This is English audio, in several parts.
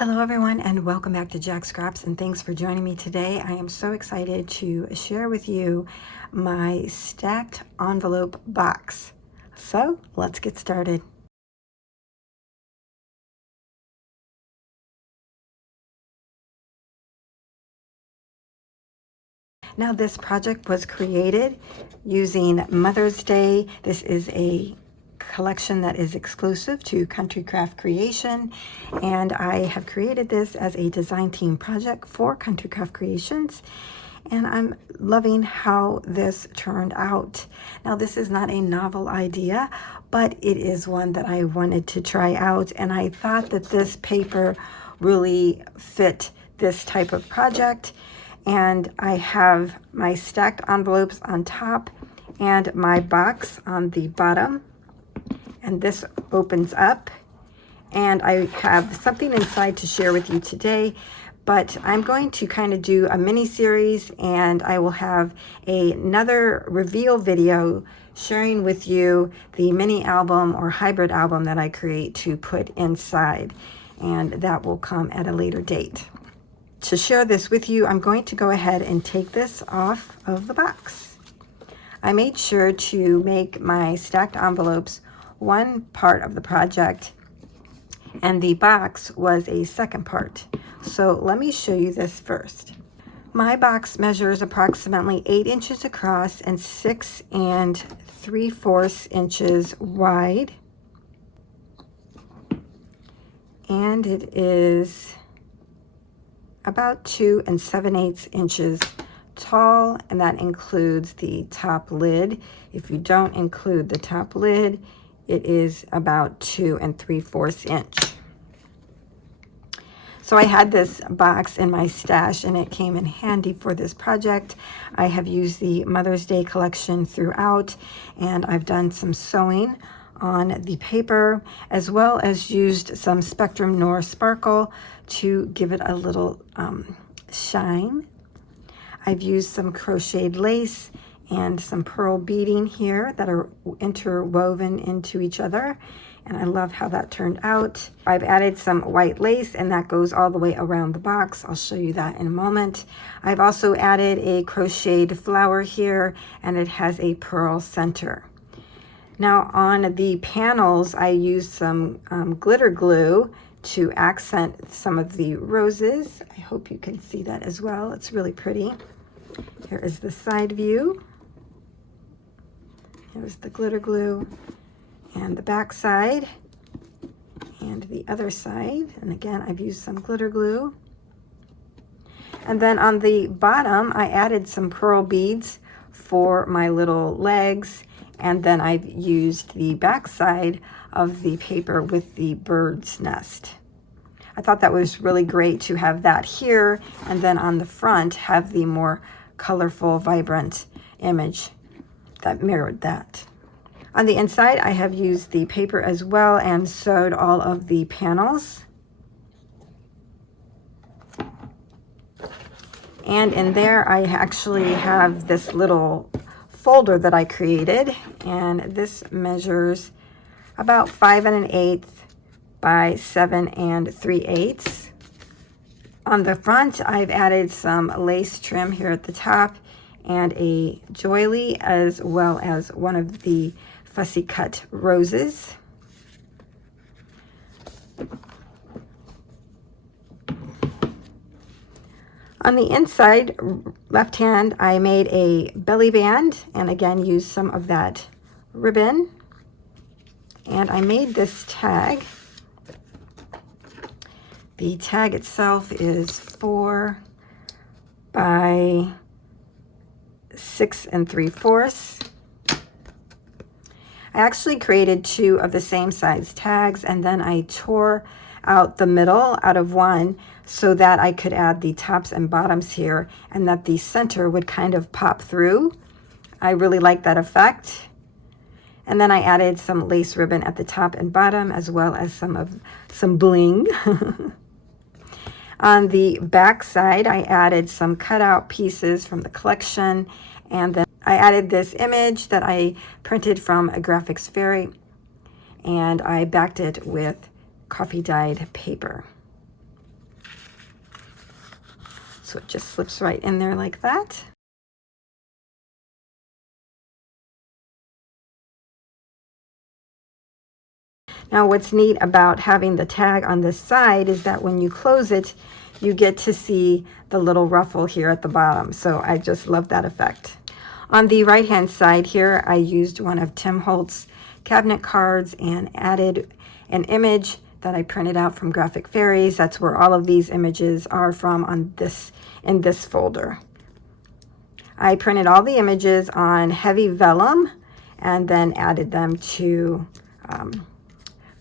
Hello everyone and welcome back to Jacqs and thanks for joining me today. I am so excited to share with you my stacked envelope box. So let's get started. Now this project was created using Mother's Day. This is a collection that is exclusive to Country Craft Creation, and I have created this as a design team project for Country Craft Creations, and I'm loving how this turned out. Now this is not a novel idea, but it is one that I wanted to try out, and I thought that this paper really fit this type of project. And I have my stacked envelopes on top and my box on the bottom, and this opens up, and I have something inside to share with you today, but I'm going to kind of do a mini series, and I will have another reveal video sharing with you the mini album or hybrid album that I create to put inside, and that will come at a later date. To share this with you, I'm going to go ahead and take this off of the box. I made sure to make my stacked envelopes one part of the project, and the box was a second part. So let me show you this first. My box measures approximately 8 inches across and 6 3/4 inches wide. And it is about 2 7/8 inches tall, and that includes the top lid. If you don't include the top lid, it is about 2 3/4 inch. So I had this box in my stash, and it came in handy for this project. I have used the Mother's Day collection throughout, and I've done some sewing on the paper, as well as used some Spectrum Noir Sparkle to give it a little shine. I've used some crocheted lace and some pearl beading here that are interwoven into each other, and I love how that turned out. I've added some white lace, and that goes all the way around the box. I'll show you that in a moment. I've also added a crocheted flower here, and it has a pearl center. Now on the panels, I used some glitter glue to accent some of the roses. I hope you can see that as well. It's really pretty. Here is the side view. Here's the glitter glue and the back side and the other side. And again, I've used some glitter glue. And then on the bottom, I added some pearl beads for my little legs. And then I've used the back side of the paper with the bird's nest. I thought that was really great to have that here, and then on the front have the more colorful, vibrant image that mirrored that. On the inside, I have used the paper as well and sewed all of the panels. And in there, I actually have this little folder that I created, and this measures about 5 1/8 by 7 3/8. On the front, I've added some lace trim here at the top and a doily, as well as one of the fussy cut roses. On the inside, left hand, I made a belly band, and again used some of that ribbon. And I made this tag. The tag itself is 4 by 6 3/4. I actually created 2 of the same size tags, and then I tore out the middle out of one so that I could add the tops and bottoms here, and that the center would kind of pop through. I really like that effect. And then I added some lace ribbon at the top and bottom, as well as some bling. On the back side, I added some cutout pieces from the collection, and then I added this image that I printed from a Graphics Fairy, and I backed it with coffee dyed paper. So it just slips right in there like that. Now what's neat about having the tag on this side is that when you close it, you get to see the little ruffle here at the bottom. So I just love that effect. On the right hand side here, I used one of Tim Holtz's cabinet cards and added an image that I printed out from Graphic Fairies. That's where all of these images are from in this folder. I printed all the images on heavy vellum and then added them to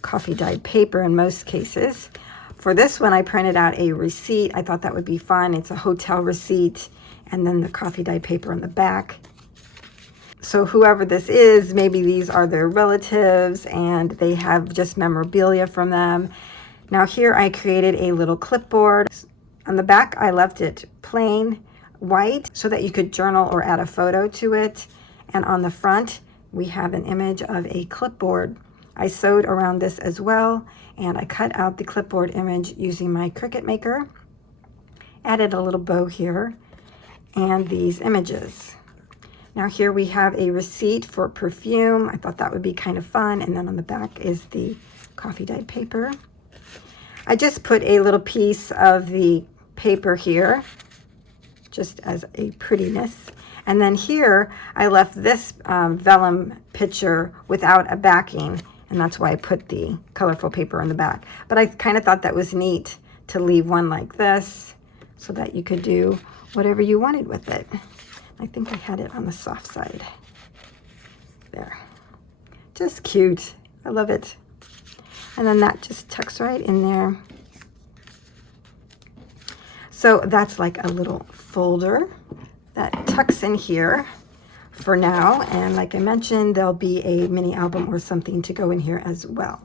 coffee dyed paper in most cases. For this one, I printed out a receipt. I thought that would be fun. It's a hotel receipt and then the coffee dyed paper on the back. So whoever this is, maybe these are their relatives and they have just memorabilia from them. Now here I created a little clipboard. On the back, I left it plain white so that you could journal or add a photo to it. And on the front, we have an image of a clipboard. I sewed around this as well, and I cut out the clipboard image using my Cricut Maker. Added a little bow here and these images. Now here we have a receipt for perfume. I thought that would be kind of fun. And then on the back is the coffee dyed paper. I just put a little piece of the paper here, just as a prettiness. And then here I left this vellum picture without a backing. And that's why I put the colorful paper on the back. But I kind of thought that was neat to leave one like this so that you could do whatever you wanted with it. I think I had it on the soft side. There. Just cute. I love it. And then that just tucks right in there. So that's like a little folder that tucks in here for now. And like I mentioned, there'll be a mini album or something to go in here as well.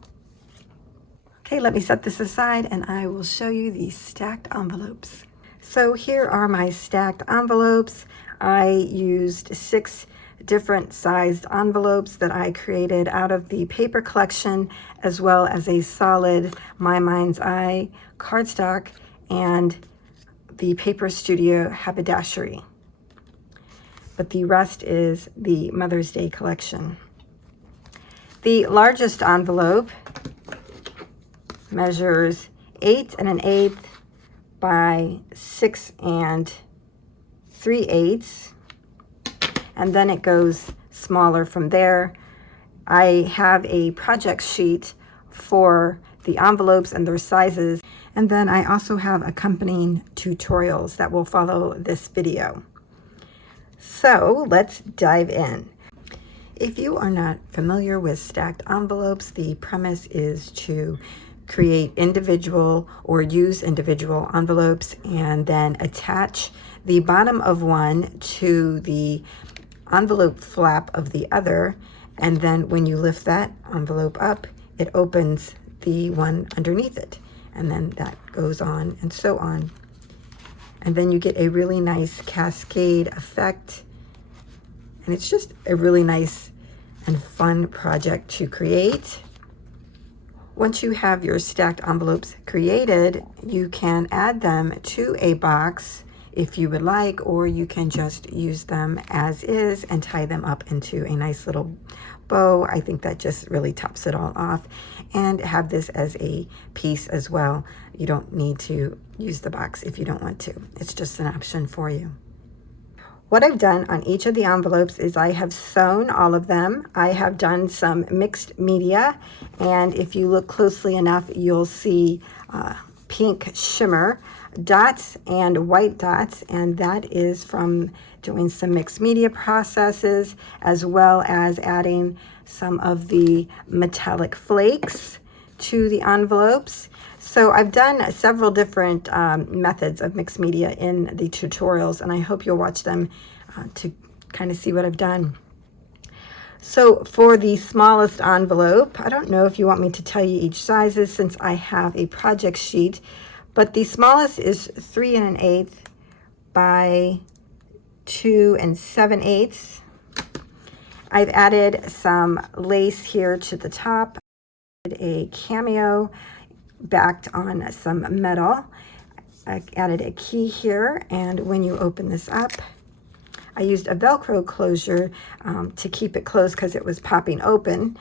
Okay, let me set this aside and I will show you the stacked envelopes. So here are my stacked envelopes. I used 6 different sized envelopes that I created out of the paper collection, as well as a solid My Mind's Eye cardstock and the Paper Studio haberdashery. But the rest is the Mother's Day collection. The largest envelope measures 8 1/8 by 6 3/8, and then it goes smaller from there. I have a project sheet for the envelopes and their sizes, and then I also have accompanying tutorials that will follow this video. So let's dive in. If you are not familiar with stacked envelopes, the premise is to create individual or use individual envelopes and then attach the bottom of one to the envelope flap of the other. And then when you lift that envelope up, it opens the one underneath it. And then that goes on and so on. And then you get a really nice cascade effect. And it's just a really nice and fun project to create. Once you have your stacked envelopes created, you can add them to a box if you would like, or you can just use them as is and tie them up into a nice little bow. I think that just really tops it all off. And have this as a piece as well. You don't need to use the box if you don't want to. It's just an option for you. What I've done on each of the envelopes is I have sewn all of them. I have done some mixed media, and if you look closely enough, you'll see pink shimmer dots and white dots, and that is from doing some mixed media processes, as well as adding some of the metallic flakes to the envelopes. So I've done several different methods of mixed media in the tutorials, and I hope you'll watch them to kind of see what I've done. So for the smallest envelope, I don't know if you want me to tell you each sizes since I have a project sheet, but the smallest is 3 1/8 by 2 7/8. I've added some lace here to the top, a cameo backed on some metal. I added a key here, and when you open this up, I used a Velcro closure to keep it closed because it was popping open.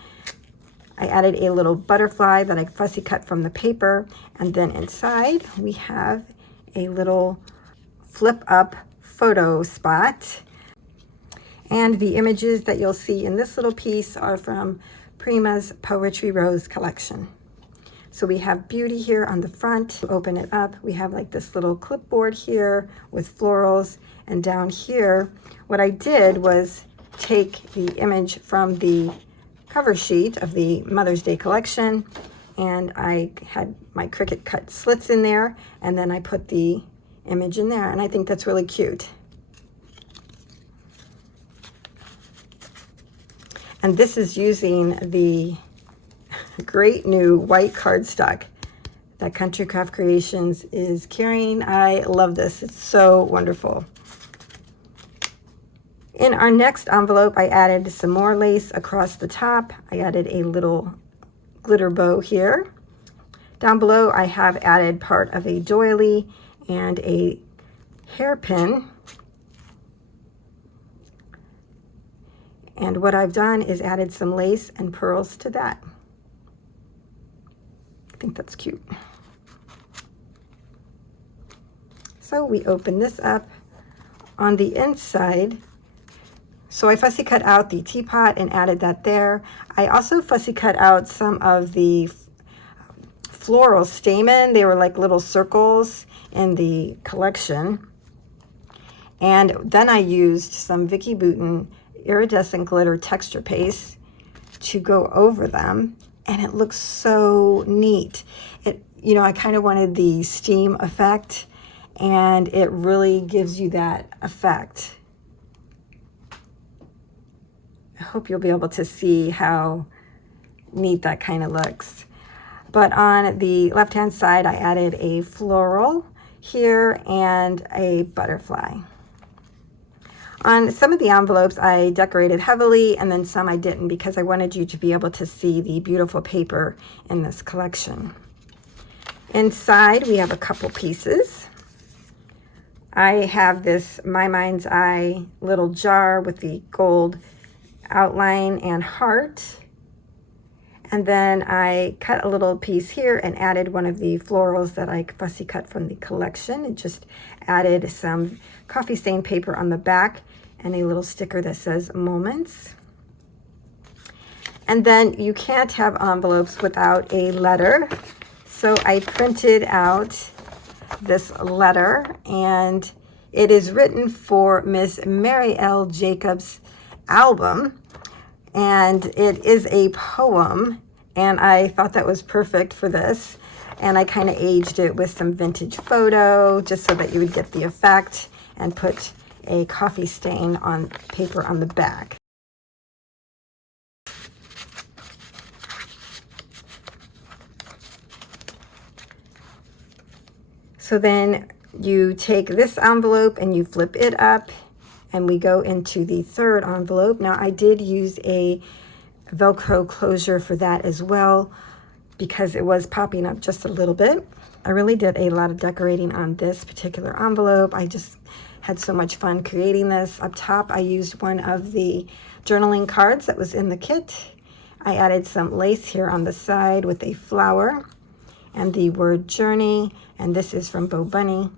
I added a little butterfly that I fussy cut from the paper, and then inside we have a little flip up photo spot. And the images that you'll see in this little piece are from Prima's Poetry Rose collection. So we have beauty here on the front. Open it up, we have like this little clipboard here with florals, and down here what I did was take the image from the cover sheet of the Mother's Day collection, and I had my Cricut cut slits in there, and then I put the image in there, and I think that's really cute. And this is using the great new white cardstock that Country Craft Creations is carrying. I love this. It's so wonderful. In our next envelope, I added some more lace across the top. I added a little glitter bow here. Down below, I have added part of a doily and a hairpin. And what I've done is added some lace and pearls to that. I think that's cute. So we open this up. On the inside, so I fussy cut out the teapot and added that there. I also fussy cut out some of the floral stamen. They were like little circles in the collection. And then I used some Vicki Boutin iridescent glitter texture paste to go over them, and it looks so neat. I kind of wanted the steam effect, and it really gives you that effect. I hope you'll be able to see how neat that kind of looks. But on the left-hand side, I added a floral here and a butterfly. On some of the envelopes, I decorated heavily, and then some I didn't because I wanted you to be able to see the beautiful paper in this collection. Inside, we have a couple pieces. I have this My Mind's Eye little jar with the gold outline and heart. And then I cut a little piece here and added one of the florals that I fussy cut from the collection. It just added some coffee stain paper on the back and a little sticker that says Moments. And then you can't have envelopes without a letter. So I printed out this letter, and it is written for Miss Mary L. Jacqs' album, and it is a poem, and I thought that was perfect for this. And I kind of aged it with some vintage photo just so that you would get the effect, and put a coffee stain on paper on the back. So then you take this envelope and you flip it up, and we go into the third envelope. Now I did use a Velcro closure for that as well because it was popping up just a little bit. I really did a lot of decorating on this particular envelope. I just had so much fun creating this. Up top, I used one of the journaling cards that was in the kit. I added some lace here on the side with a flower and the word journey, and this is from Bo Bunny.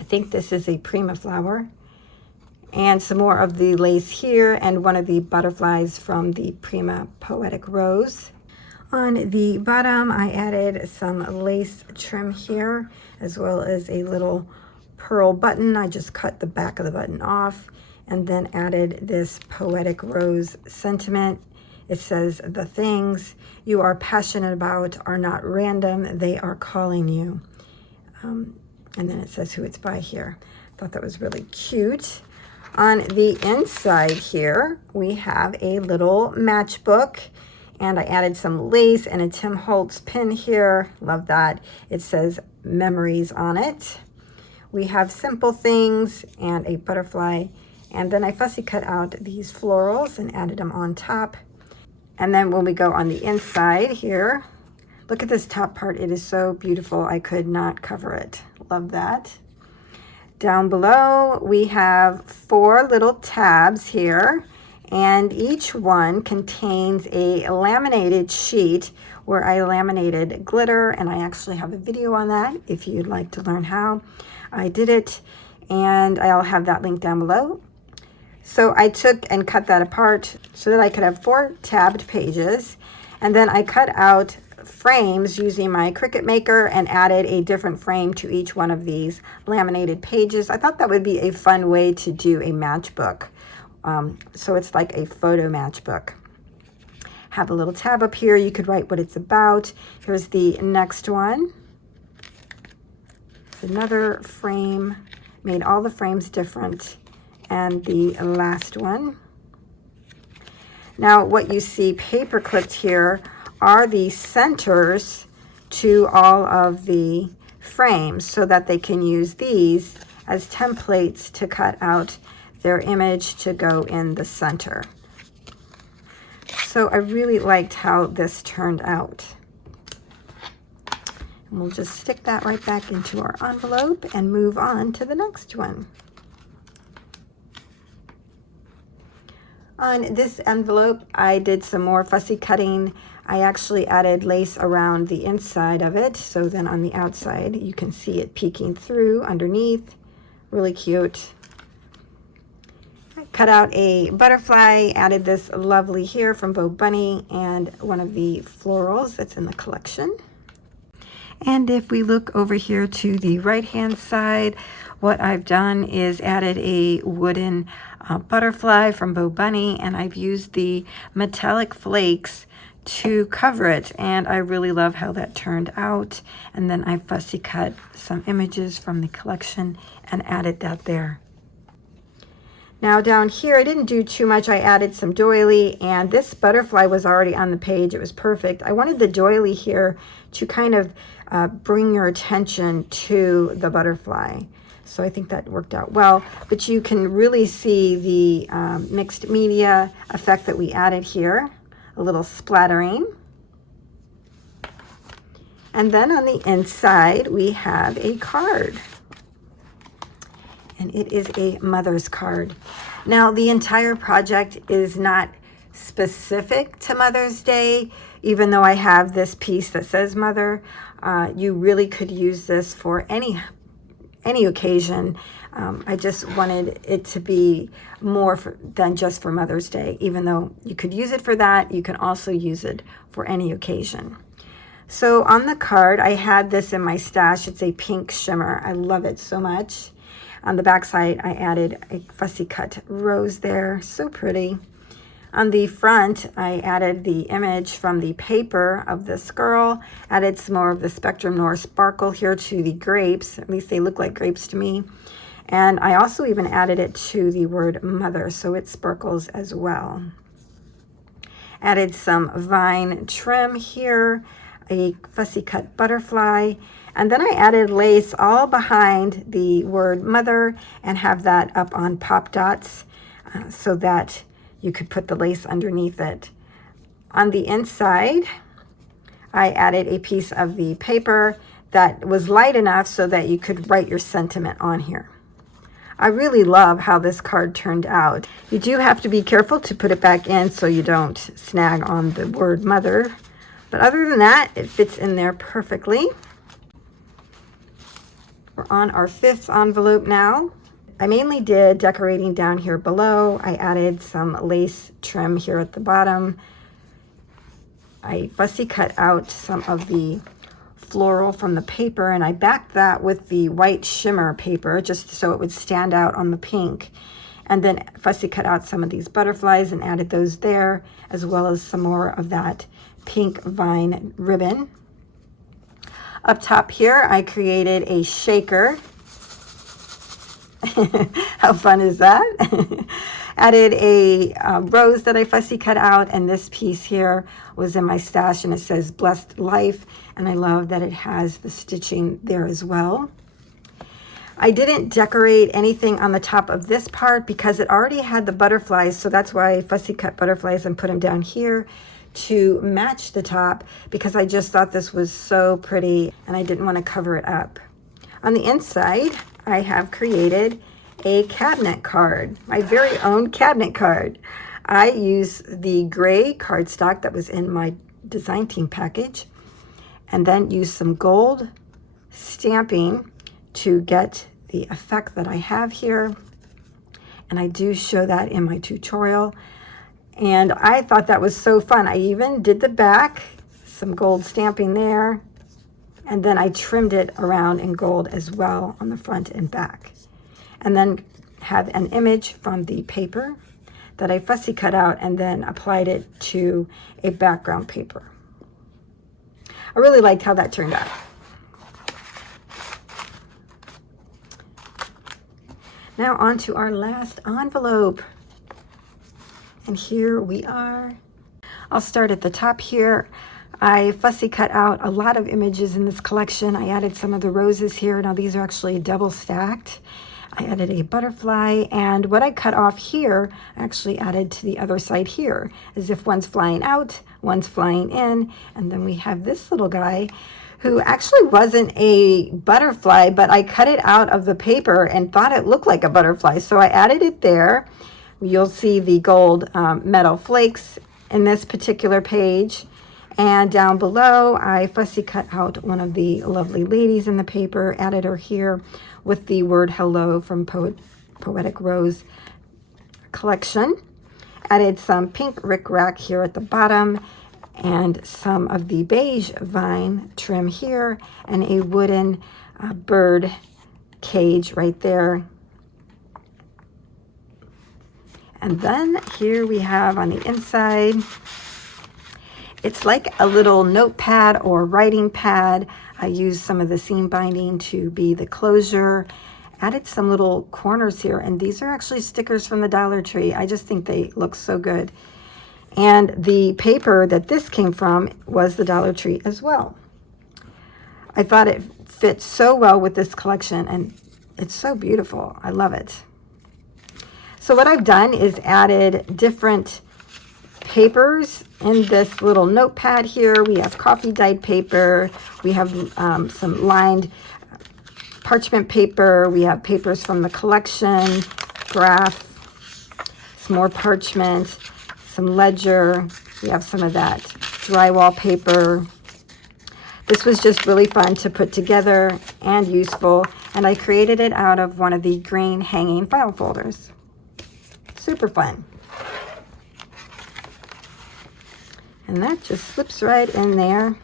I think this is a Prima flower. And some more of the lace here, and one of the butterflies from the Prima Poetic Rose. On the bottom, I added some lace trim here, as well as a little pearl button. I just cut the back of the button off, and then added this Poetic Rose sentiment. It says, "The things you are passionate about are not random, they are calling you." And then it says who it's by here. Thought that was really cute. On the inside here, we have a little matchbook, and I added some lace and a Tim Holtz pin here. Love that. It says memories on it. We have simple things and a butterfly, and then I fussy cut out these florals and added them on top. And then when we go on the inside here, look at this top part. It is so beautiful. I could not cover it. Love that. Down below, we have 4 little tabs here, and each one contains a laminated sheet where I laminated glitter, and I actually have a video on that if you'd like to learn how I did it, and I'll have that link down below. So I took and cut that apart so that I could have 4 tabbed pages, and then I cut out frames using my Cricut Maker and added a different frame to each one of these laminated pages. I thought that would be a fun way to do a matchbook. So it's like a photo matchbook. Have a little tab up here. You could write what it's about. Here's the next one. Another frame. Made all the frames different. And the last one. Now what you see paper clipped here are the centers to all of the frames so that they can use these as templates to cut out their image to go in the center. So I really liked how this turned out. And we'll just stick that right back into our envelope and move on to the next one. On this envelope, I did some more fussy cutting. I actually added lace around the inside of it, so then on the outside you can see it peeking through underneath. Really cute. I cut out a butterfly, added this lovely here from Bo Bunny and one of the florals that's in the collection. And if we look over here to the right hand side, what I've done is added a wooden butterfly from Bo Bunny, and I've used the metallic flakes to cover it, and I really love how that turned out. And then I fussy cut some images from the collection and added that there. Now down here, I didn't do too much. I added some doily, and this butterfly was already on the page. It was perfect. I wanted the doily here to kind of bring your attention to the butterfly. So I think that worked out well, but you can really see the mixed media effect that we added here. A little splattering. And then on the inside, we have a card. And it is a mother's card. Now, the entire project is not specific to Mother's Day, even though I have this piece that says mother. You really could use this for any occasion. I just wanted it to be more than just for Mother's Day. Even though you could use it for that, you can also use it for any occasion. So on the card, I had this in my stash. It's a pink shimmer. I love it so much. On the back side, I added a fussy cut rose there. So pretty. On the front, I added the image from the paper of this girl, added some more of the Spectrum Noir sparkle here to the grapes. At least they look like grapes to me. And I also even added it to the word mother, so it sparkles as well. Added some vine trim here, a fussy cut butterfly, and then I added lace all behind the word mother and have that up on pop dots so that you could put the lace underneath it. On the inside, I added a piece of the paper that was light enough so that you could write your sentiment on here. I really love how this card turned out. You do have to be careful to put it back in so you don't snag on the word mother. But other than that, it fits in there perfectly. We're on our 5th envelope now. I mainly did decorating down here below. I added some lace trim here at the bottom. I fussy cut out some of the floral from the paper, and I backed that with the white shimmer paper just so it would stand out on the pink. And then fussy cut out some of these butterflies and added those there, as well as some more of that pink vine ribbon. Up top here, I created a shaker. How fun is that? Added a rose that I fussy cut out, and this piece here was in my stash, and it says Blessed Life, and I love that it has the stitching there as well. I didn't decorate anything on the top of this part because it already had the butterflies, so that's why I fussy cut butterflies and put them down here to match the top, because I just thought this was so pretty and I didn't want to cover it up. On the inside, I have created a cabinet card, my very own cabinet card. I use the gray cardstock that was in my design team package, and then use some gold stamping to get the effect that I have here. And I do show that in my tutorial. And I thought that was so fun. I even did the back, some gold stamping there, and then I trimmed it around in gold as well on the front and back. And then have an image from the paper that I fussy cut out and then applied it to a background paper. I really liked how that turned out. Now on to our last envelope. And here we are. I'll start at the top here. I fussy cut out a lot of images in this collection. I added some of the roses here. Now these are actually double stacked. I added a butterfly, and what I cut off here, I actually added to the other side here, as if one's flying out, one's flying in, and then we have this little guy who actually wasn't a butterfly, but I cut it out of the paper and thought it looked like a butterfly, so I added it there. You'll see the gold metal flakes in this particular page. And down below, I fussy cut out one of the lovely ladies in the paper, added her here with the word hello from Poetic Rose collection. Added some pink rickrack here at the bottom and some of the beige vine trim here and a wooden bird cage right there. And then here we have on the inside, it's like a little notepad or writing pad. I used some of the seam binding to be the closure. Added some little corners here, and these are actually stickers from the Dollar Tree. I just think they look so good. And the paper that this came from was the Dollar Tree as well. I thought it fit so well with this collection, and it's so beautiful. I love it. So what I've done is added different papers in this little notepad here. We have coffee dyed paper, we have some lined parchment paper, we have papers from the collection, graph, some more parchment, some ledger, we have some of that drywall paper. This was just really fun to put together and useful, and I created it out of one of the green hanging file folders. Super fun. And that just slips right in there.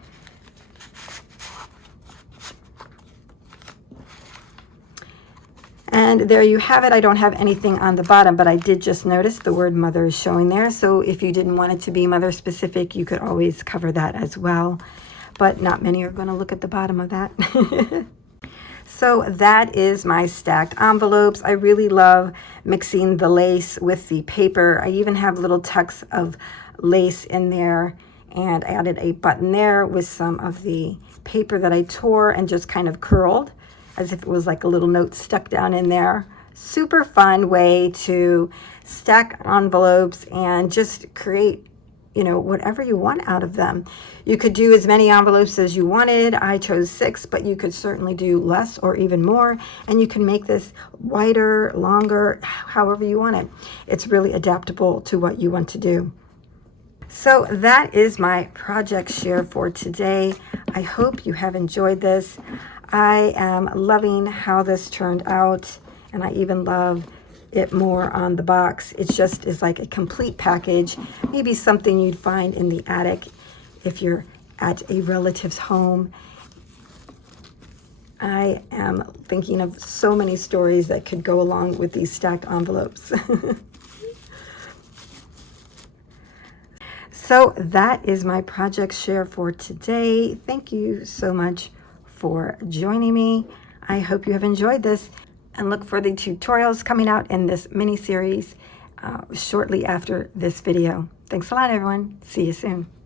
And there you have it. I don't have anything on the bottom, but I did just notice the word mother is showing there. So if you didn't want it to be mother specific, you could always cover that as well. But not many are going to look at the bottom of that. So that is my stacked envelopes. I really love mixing the lace with the paper. I even have little tucks of lace in there, and I added a button there with some of the paper that I tore and just kind of curled as if it was like a little note stuck down in there. Super fun way to stack envelopes and just create, you know, whatever you want out of them. You could do as many envelopes as you wanted. I chose 6, but you could certainly do less or even more. And you can make this wider, longer, however you want it. It's really adaptable to what you want to do. So that is my project share for today. I hope you have enjoyed this. I am loving how this turned out, and I even love it more on the box. It just is like a complete package, maybe something you'd find in the attic if you're at a relative's home. I am thinking of so many stories that could go along with these stacked envelopes. So that is my project share for today. Thank you so much for joining me. I hope you have enjoyed this, and look for the tutorials coming out in this mini series shortly after this video. Thanks a lot, everyone. See you soon.